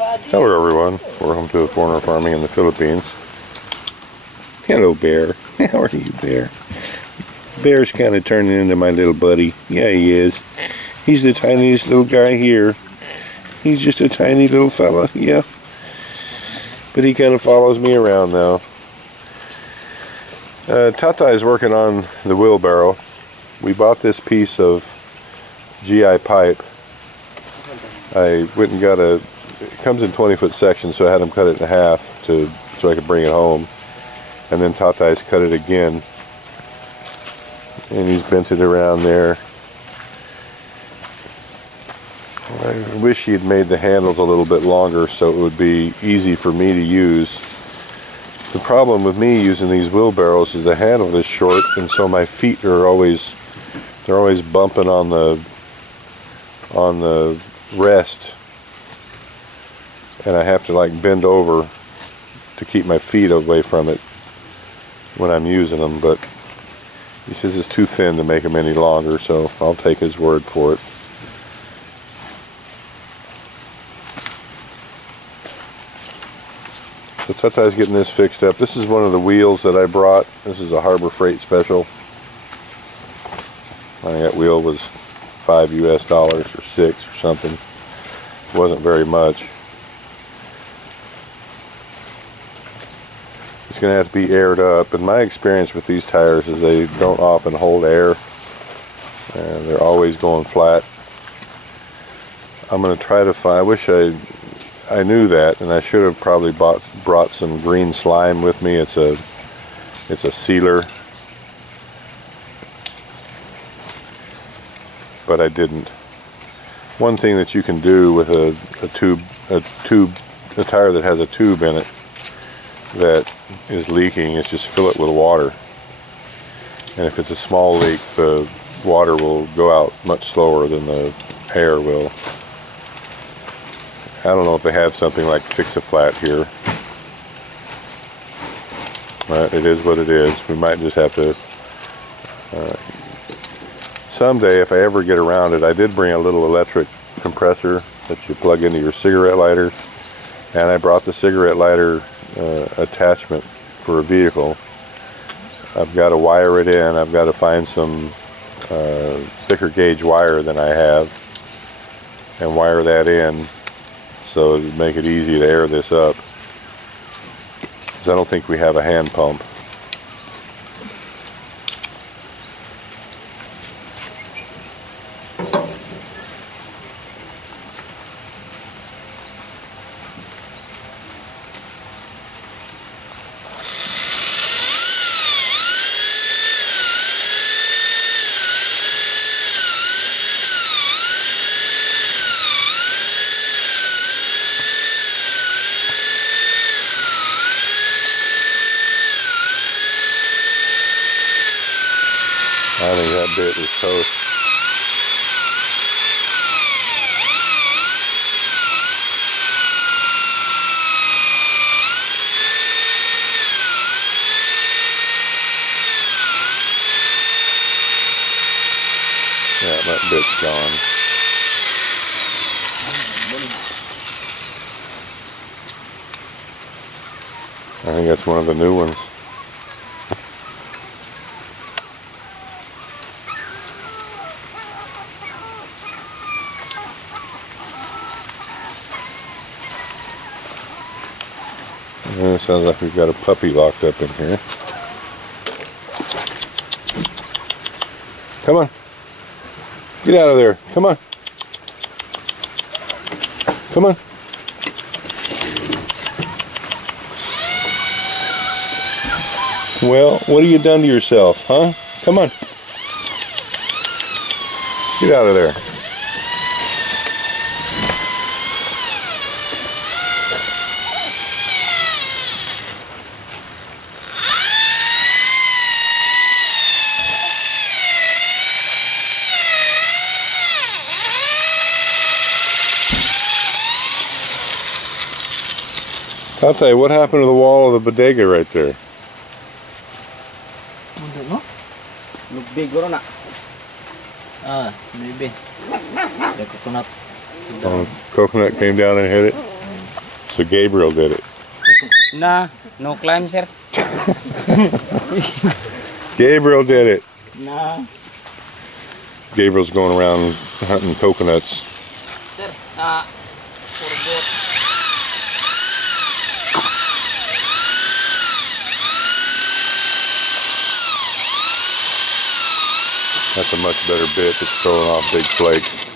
Hello everyone, welcome to Foreigner Farming in the Philippines. Hello Bear, how are you Bear? Bear's kind of turning into my little buddy. Yeah he is. He's the tiniest little guy here. He's just a tiny little fella, yeah. But he kind of follows me around now. Tatay is working on the wheelbarrow. We bought this piece of GI pipe. I went and got it comes in 20-foot sections, so I had him cut it in half so I could bring it home. And then Tatay's cut it again. And he's bent it around there. I wish he had made the handles a little bit longer so it would be easy for me to use. The problem with me using these wheelbarrows is the handle is short, and so my feet are always bumping on the rest, and I have to like bend over to keep my feet away from it when I'm using them. But he says it's too thin to make them any longer, so I'll take his word for it. So Tatay's getting this fixed up. This is one of the wheels that I brought. This is a Harbor Freight special. I think that wheel was $5 US or $6 or something. It wasn't very much. It's going to have to be aired up, and my experience with these tires is they don't often hold air, and they're always going flat. I'm going to try to find, I wish I knew that, and I should have probably brought some green slime with me. It's a sealer, but I didn't. One thing that you can do with a tire that has a tube in it that is leaking is just fill it with water. And if it's a small leak, the water will go out much slower than the air will. I don't know if they have something like Fix-A-Flat here. But it is what it is. We might just have to someday, if I ever get around it. I did bring a little electric compressor that you plug into your cigarette lighter, and I brought the cigarette lighter attachment for a vehicle. I've got to wire it in. I've got to find some thicker gauge wire than I have and wire that in so it would make it easy to air this up, because I don't think we have a hand pump. I think that bit is toast. Yeah, that bit's gone. I think that's one of the new ones. And it sounds like we've got a puppy locked up in here. Come on. Get out of there. Come on. Come on. Well, what have you done to yourself, huh? Come on. Get out of there. Tatay, what happened to the wall of the bodega right there? I don't know. Look big or not? Maybe. The coconut. Coconut came down and hit it? So Gabriel did it. Nah, no climb, sir. Gabriel did it. Nah. Gabriel's going around hunting coconuts. Sir, forgot. That's a much better bit. It's throwing off big flakes.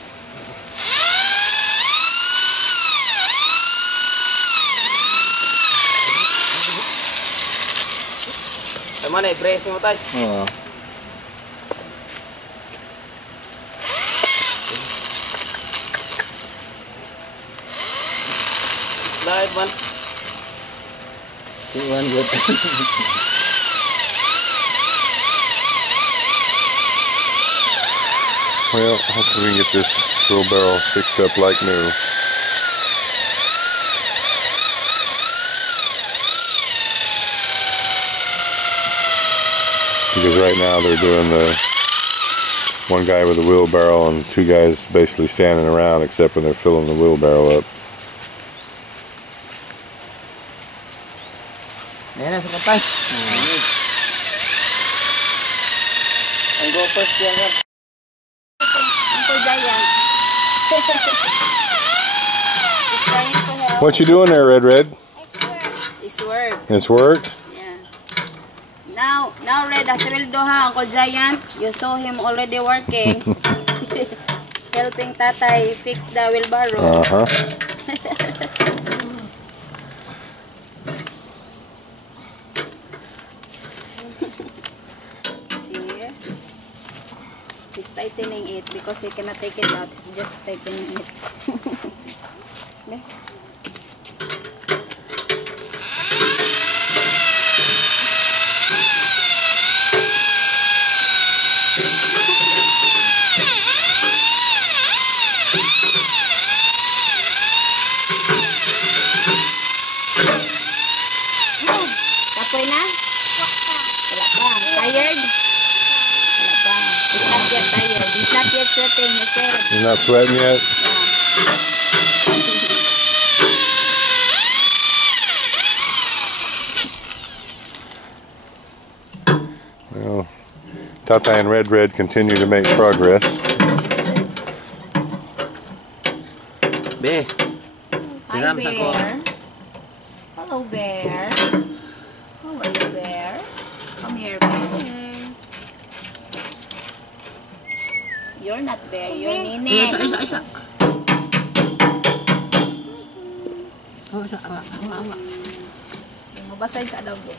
Mana brace mo tayo? Oo. Live one. One good. Well, hopefully we can get this wheelbarrow fixed up like new. Because right now they're doing the one guy with a wheelbarrow and two guys basically standing around except when they're filling the wheelbarrow up. Ayan na, sa Tatay. Ang go first yan, sir. Uncle Giant. He's trying to help. What you doing there, Red? It's work. It's worked? Yeah. Now Red, asweldo ha, Uncle Giant. You saw him already working. Helping Tatay fix the wheelbarrow. Uh-huh. See? He's tightening it because he cannot take it out. He's just tightening it. Okay. Tapoy na? Wala pa. Tired? Wala pa. He's not yet tired. He's not yet sweating. He said. You're not sweating yet? Well, Tatay and Red continue to make progress. Be. Hi, Tiram sa ko. Bear. Hello, Bear. How are you, Bear? Come here, Bear. You're not Bear. You're Nene. Isa. Oh, isa. Awa. Yung mabasay sa adobo.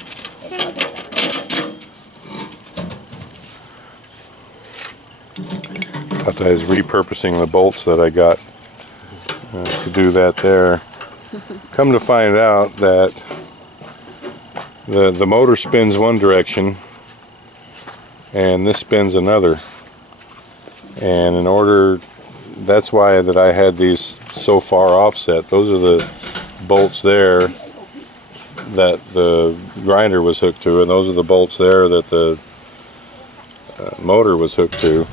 Tatay is repurposing the bolts that I got to do that there. Come to find out that the motor spins one direction and this spins another. And in order, that's why that I had these so far offset. Those are the bolts there that the grinder was hooked to, and those are the bolts there that the motor was hooked to.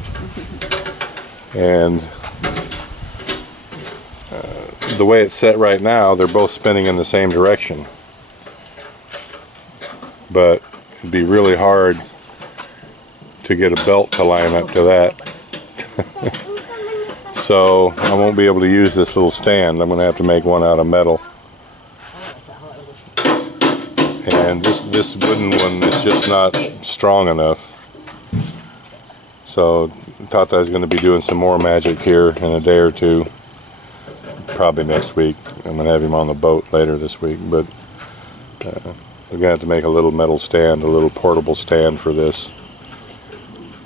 And the way it's set right now, they're both spinning in the same direction. But it'd be really hard to get a belt to line up to that. So I won't be able to use this little stand. I'm going to have to make one out of metal. And this wooden one is just not strong enough. So Tatay's going to be doing some more magic here in a day or two. Probably next week. I'm going to have him on the boat later this week. But we're going to have to make a little metal stand, a little portable stand for this.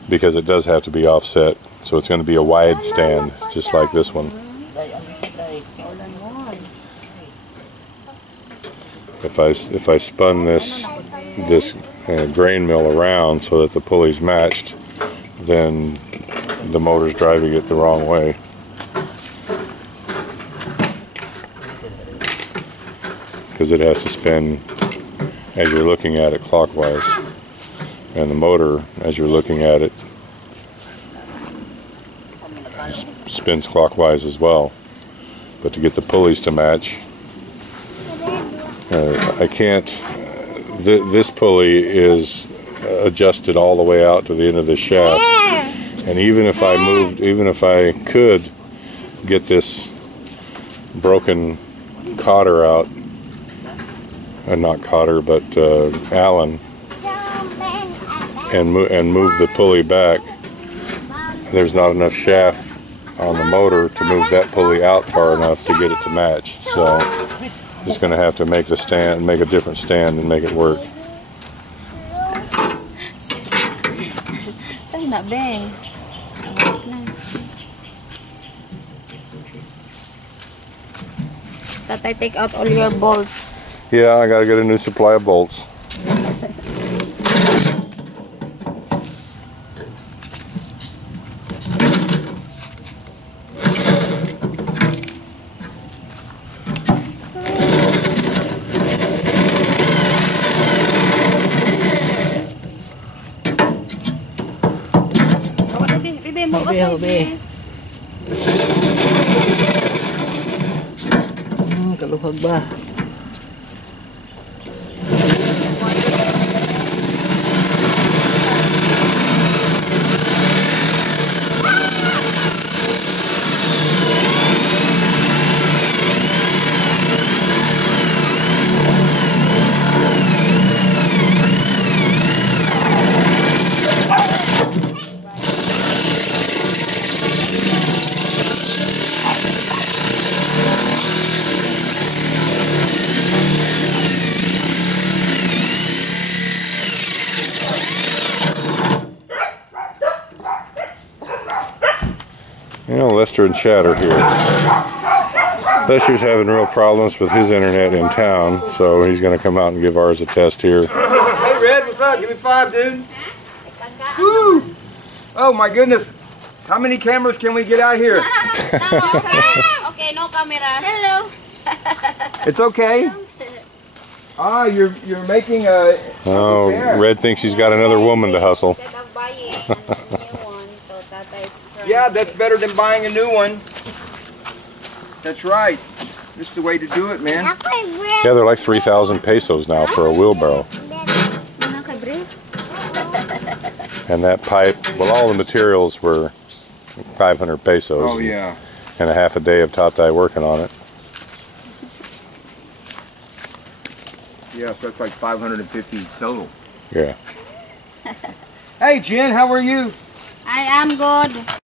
Because it does have to be offset. So it's going to be a wide stand, just like this one. If I spun this grain mill around so that the pulley's matched, then the motor's driving it the wrong way. Because it has to spin as you're looking at it clockwise. And the motor, as you're looking at it, spins clockwise as well. But to get the pulleys to match, I can't. This pulley is adjusted all the way out to the end of the shaft, and even if I could get this broken cotter out, not cotter, but Allen, and move the pulley back, there's not enough shaft on the motor to move that pulley out far enough to get it to match. So just going to have to make the stand, make a different stand, and make it work. Saan na, be? Tatay, take out all your bolts. Yeah, I got to get a new supply of bolts. Hobi. Kaluhag ba? You know, Lester and Chad are here. Lester's having real problems with his internet in town, so he's going to come out and give ours a test here. Hey, Red, what's up? Give me 5, dude. Woo! Oh, my goodness. How many cameras can we get out here? Okay, no cameras. Hello. It's okay. Ah, you're making a Oh, repair. Red thinks he's got another woman to hustle. Instead of buying a new one, so Tatay's trying Yeah, to- that's better than buying a new one. That's right. This is the way to do it, man. Yeah, they're like 3,000 pesos now for a wheelbarrow. And that pipe, well, all the materials were 500 pesos. Oh, yeah. And a half a day of Tatay working on it. Yeah, so that's like 550 total. Yeah. Hey, Jen, how are you? I am good.